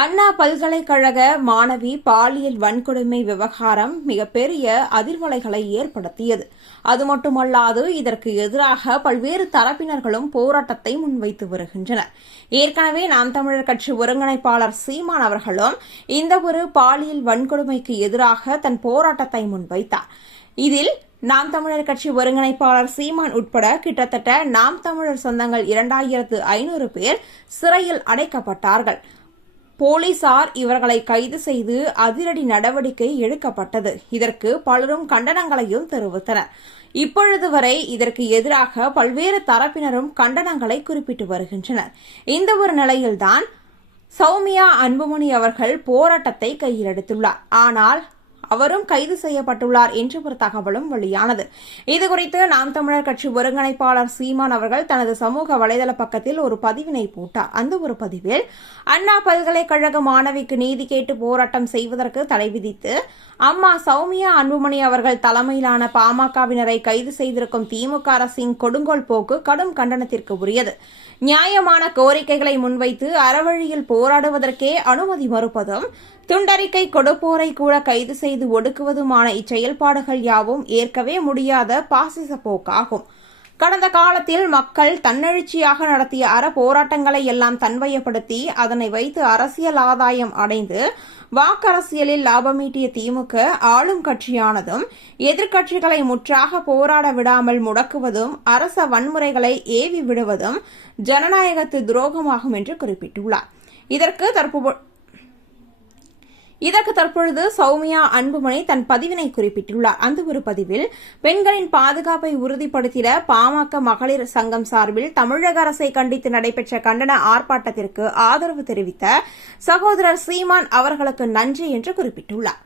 அண்ணா பல்கலைக்கழக மாணவி பாலியல் வன்கொடுமை விவகாரம் மிகப்பெரிய அதிர்வலைகளை ஏற்படுத்தியது. அது மட்டுமல்லாது இதற்கு எதிராக பல்வேறு தரப்பினர்களும் போராட்டத்தை முன்வைத்து வருகின்றனர். ஏற்கனவே நாம் தமிழர் கட்சி ஒருங்கிணைப்பாளர் சீமான் அவர்களும் இந்த ஒரு பாலியல் வன்கொடுமைக்கு எதிராக தன் போராட்டத்தை முன்வைத்தார். இதில் நாம் தமிழர் கட்சி ஒருங்கிணைப்பாளர் சீமான் உட்பட கிட்டத்தட்ட நாம் தமிழர் சொந்தங்கள் இரண்டாயிரத்து ஐநூறு பேர் சிறையில் அடைக்கப்பட்டார்கள். போலீசார் இவர்களை கைது செய்து அதிரடி நடவடிக்கை எடுக்கப்பட்டது. இதற்கு பலரும் கண்டனங்களையும் தெரிவித்தனர். இப்பொழுது வரை இதற்கு எதிராக பல்வேறு தரப்பினரும் கண்டனங்களை குறிப்பிட்டு வருகின்றனர். இந்த ஒரு நிலையில்தான் சௌமியா அன்புமணி அவர்கள் போராட்டத்தை கையிலெடுத்துள்ளார் ஆனால் அவரும் கைது செய்யப்பட்டுள்ளார் என்று ஒரு தகவலும் வெளியானது. இதுகுறித்து நாம் தமிழர் கட்சி ஒருங்கிணைப்பாளர் சீமான் அவர்கள் தனது சமூக வலைதள பக்கத்தில் ஒரு பதிவினை போட்டார். அந்த ஒரு பதிவில் அண்ணா பல்கலைக்கழக மாணவிக்கு நீதி கேட்டு போராட்டம் செய்வதற்கு தடை விதித்து அம்மா சௌமியா அன்புமணி அவர்கள் தலைமையிலான பாமகவினரை கைது செய்திருக்கும் திமுக அரசின் கொடுங்கோல் போக்கு கடும் கண்டனத்திற்கு உரியது. நியாயமான கோரிக்கைகளை முன்வைத்து அறவழியில் போராடுவதற்கே அனுமதி மறுப்பதும் துண்டறிக்கை கொடுப்போரை கூட கைது செய்து செய்து ஒடுக்குவதுமான இச்செயல்பாடுகள் யாவும் ஏற்கவே முடியாத பாசிச போக்காகும். கடந்த காலத்தில் மக்கள் தன்னெழுச்சியாக நடத்திய அற போராட்டங்களை எல்லாம் தன்வயப்படுத்தி அதனை வைத்து அரசியல் ஆதாயம் அடைந்து வாக்கரசியலில் லாபமீட்டிய திமுக ஆளும் கட்சியானதும் எதிர்க்கட்சிகளை முற்றாக போராட விடாமல் முடக்குவதும் அரச வன்முறைகளை ஏவி விடுவதும் ஜனநாயகத்து துரோகமாகும் என்று குறிப்பிட்டுள்ளார். இதற்கு தற்போது இதற்கு தற்பொழுது சௌமியா அன்புமணி தன் பதிவினை குறிப்பிட்டுள்ளார். அந்த ஒரு பதிவில் பெண்களின் பாதுகாப்பை உறுதிப்படுத்திட பாமக மகளிர் சங்கம் சார்பில் தமிழக அரசை கண்டித்து நடைபெற்ற கண்டன ஆர்ப்பாட்டத்திற்கு ஆதரவு தெரிவித்த சகோதரர் சீமான் அவர்களுக்கு நன்றி என்று குறிப்பிட்டுள்ளார்.